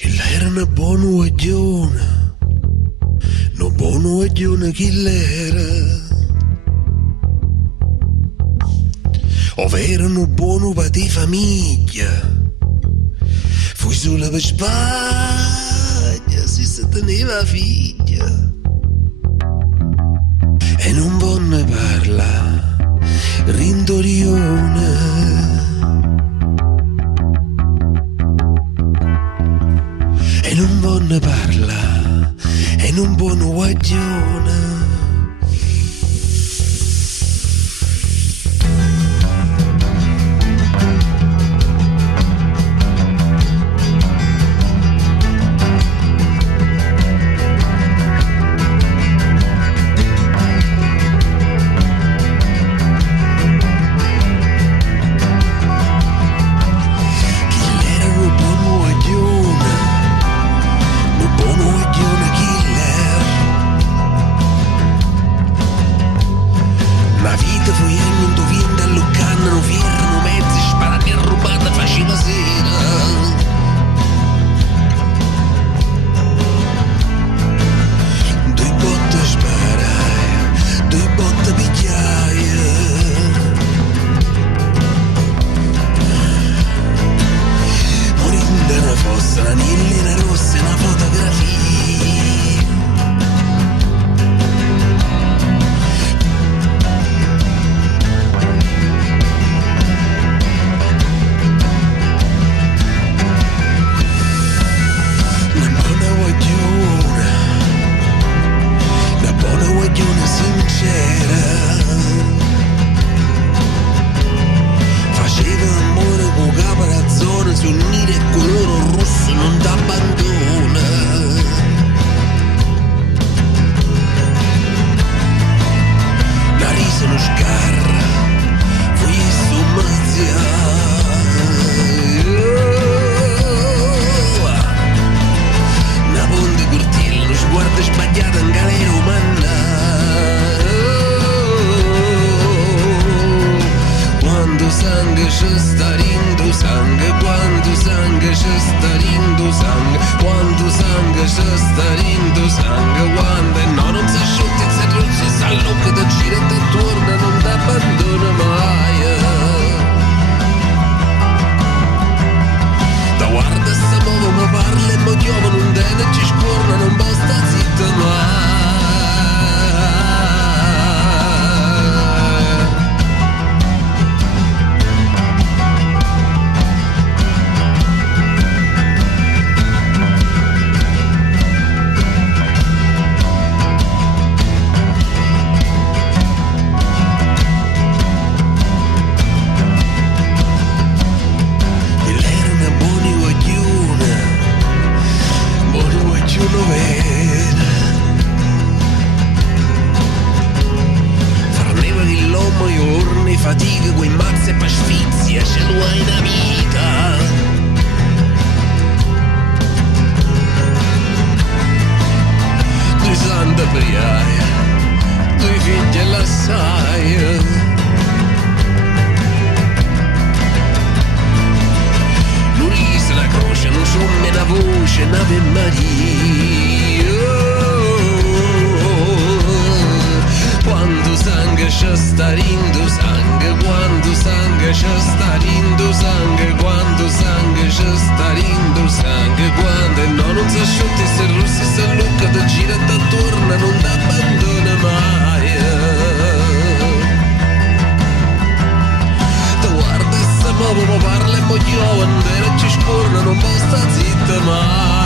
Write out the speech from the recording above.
Era una buona guaglione, una buona guaglione che l'era. Ovvero una buona pa' di famiglia. Fu solo per Spagna si teneva figlia. E non vonne parla rindorione. E non vonne parla, e non buono guaglione. Fatiche, quei mazze per sfizia, ce lo hai una vita. Due santa priaia, due figli e la saia. Non risa la croce, non somme la voce, n'Ave Maria. Quando sangue ci sta rindo sangue, quando sangue ci sta rindo sangue, quando sangue ci sta rindo sangue, quando no non si asciutti, se russi, se lucca, ti gira e ti torna, non ti abbandona mai. Ti guarda e se muove, parla e mo' giovane, ci scorna, non basta zitta mai.